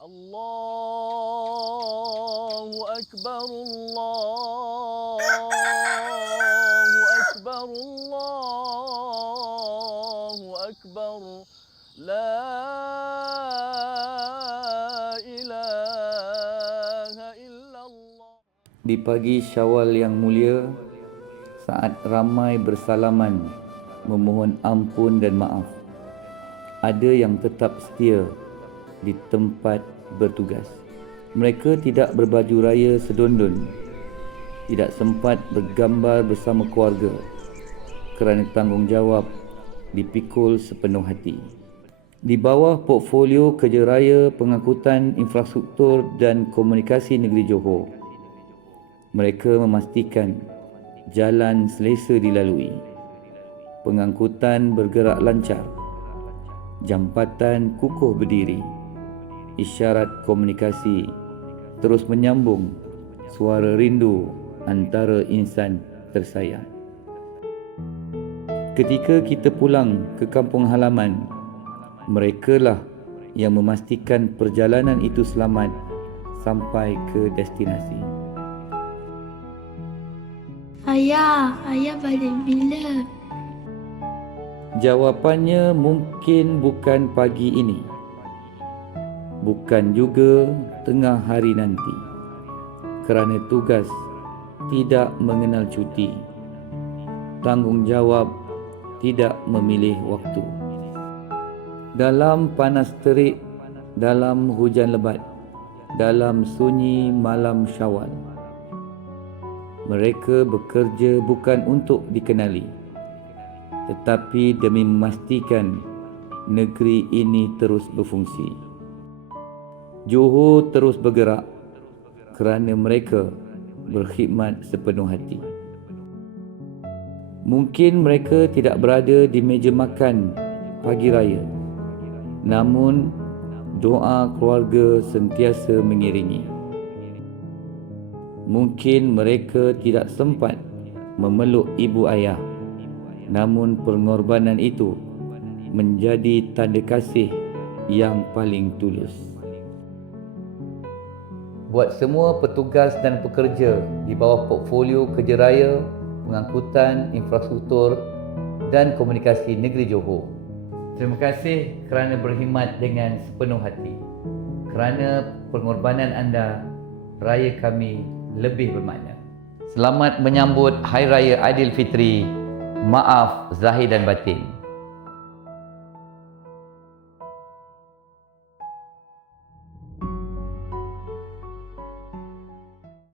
Allahu Akbar, Allahu Akbar, Allahu Akbar, la ilaha illallah. Di pagi Syawal yang mulia, saat ramai bersalaman memohon ampun dan maaf, ada yang tetap setia di tempat bertugas. Mereka tidak berbaju raya sedondon, tidak sempat bergambar bersama keluarga kerana tanggungjawab dipikul sepenuh hati. Di bawah portfolio kerja raya pengangkutan infrastruktur dan komunikasi negeri Johor, mereka memastikan jalan selesa dilalui, pengangkutan bergerak lancar, jambatan kukuh berdiri, isyarat komunikasi terus menyambung suara rindu antara insan tersayang. Ketika kita pulang ke kampung halaman, merekalah yang memastikan perjalanan itu selamat sampai ke destinasi. Ayah balik bila? Jawapannya mungkin bukan pagi ini, bukan juga tengah hari nanti, kerana tugas tidak mengenal cuti, tanggungjawab tidak memilih waktu. Dalam panas terik, dalam hujan lebat, dalam sunyi malam Syawal, mereka bekerja bukan untuk dikenali, tetapi demi memastikan negeri ini terus berfungsi. Johor terus bergerak kerana mereka berkhidmat sepenuh hati. Mungkin mereka tidak berada di meja makan pagi raya, namun doa keluarga sentiasa mengiringi. Mungkin mereka tidak sempat memeluk ibu ayah, namun pengorbanan itu menjadi tanda kasih yang paling tulus. Buat semua petugas dan pekerja di bawah portfolio kerja raya, pengangkutan infrastruktur dan komunikasi negeri Johor, terima kasih kerana berkhidmat dengan sepenuh hati. Kerana pengorbanan anda, raya kami lebih bermakna. Selamat menyambut Hari Raya Aidilfitri. Maaf zahir dan batin.